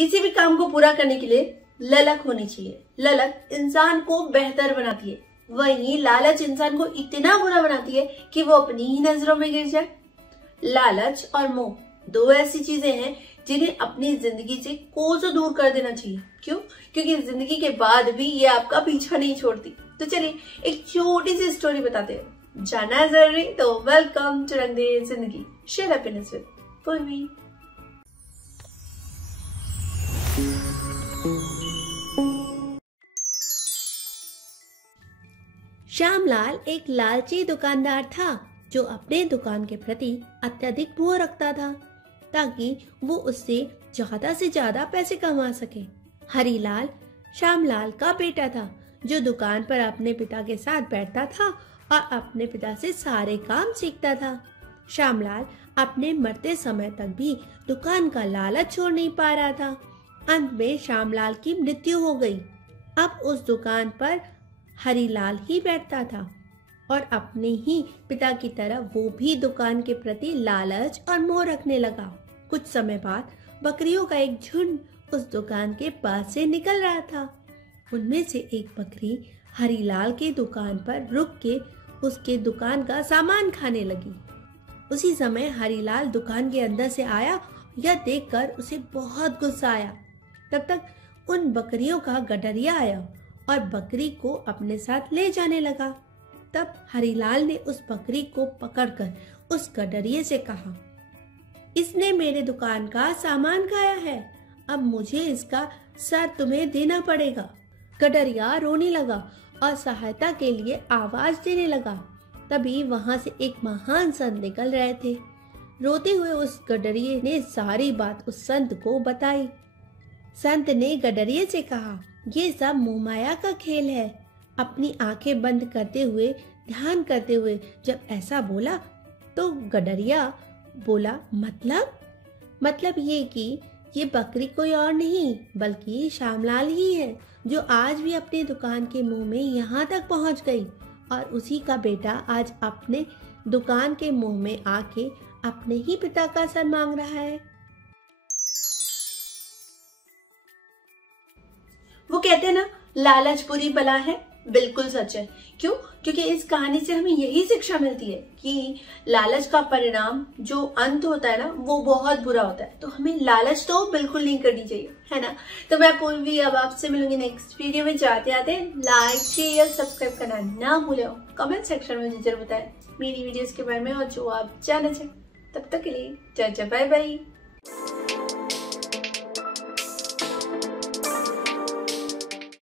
किसी भी काम को पूरा करने के लिए ललक होनी चाहिए। ललक इंसान को बेहतर बनाती है, वहीं लालच इंसान को इतना बुरा बनाती है कि वो अपनी ही नजरों में गिर जाए। लालच और मोह दो ऐसी चीजें हैं जिन्हें अपनी जिंदगी से कोसों दूर कर देना चाहिए। क्यों? क्योंकि जिंदगी के बाद भी ये आपका पीछा नहीं छोड़ती। तो चलिए एक छोटी सी स्टोरी बताते हैं, जानना है जरूरी तो वेलकम टू रंग दे जिंदगी, शेयर हैप्पीनेस विद पूर्वी। श्यामलाल एक लालची दुकानदार था जो अपने दुकान के प्रति अत्यधिक मोह रखता था ताकि वो उससे ज्यादा से ज्यादा पैसे कमा सके। हरीलाल श्यामलाल का बेटा था जो दुकान पर अपने पिता के साथ बैठता था और अपने पिता से सारे काम सीखता था। श्यामलाल अपने मरते समय तक भी दुकान का लालच छोड़ नहीं पा रहा था। अंत में श्यामलाल की मृत्यु हो गई। अब उस दुकान पर हरीलाल ही बैठता था और अपने ही पिता की तरह वो भी दुकान के प्रति लालच और मोह रखने लगा। कुछ समय बाद बकरियों का एक झुंड उस दुकान के पास से निकल रहा था। उनमें से एक बकरी हरीलाल के दुकान पर रुक के उसके दुकान का सामान खाने लगी। उसी समय हरीलाल दुकान के अंदर से आया। यह देखकर उसे बहुत गुस्सा आया। तब तक उन बकरियों का गडरिया आया और बकरी को अपने साथ ले जाने लगा। तब हरीलाल ने उस बकरी को पकड़कर उस गडरिये से कहा, इसने मेरे दुकान का सामान खाया है, अब मुझे इसका सर तुम्हें देना पड़ेगा। गडरिया रोने लगा और सहायता के लिए आवाज देने लगा। तभी वहां से एक महान संत निकल रहे थे। रोते हुए उस गडरिये ने सारी बात उस संत को बताई। संत ने गडरिये से कहा, ये सब मोहमाया का खेल है। अपनी आंखें बंद करते हुए ध्यान करते हुए जब ऐसा बोला तो गडरिया बोला, मतलब ये कि ये बकरी कोई और नहीं बल्कि श्यामलाल ही है जो आज भी अपने दुकान के मुंह में यहाँ तक पहुँच गई और उसी का बेटा आज अपने दुकान के मुंह में आके अपने ही पिता का सर मांग रहा है। वो कहते हैं ना, लालच बुरी बला है। बिल्कुल सच है। क्यों? क्योंकि इस कहानी से हमें यही शिक्षा मिलती है कि लालच का परिणाम जो अंत होता है ना वो बहुत बुरा होता है। तो हमें लालच तो बिल्कुल नहीं करनी चाहिए, है ना। तो मैं पूर्वी अब आपसे मिलूंगी नेक्स्ट वीडियो में। जाते आते लाइक शेयर सब्सक्राइब करना ना भूलें। कमेंट सेक्शन में मुझे जरूर बताएं मेरी वीडियोस के बारे में और जो आप जानना चाहें। तब तक के लिए टाटा बाय बाय।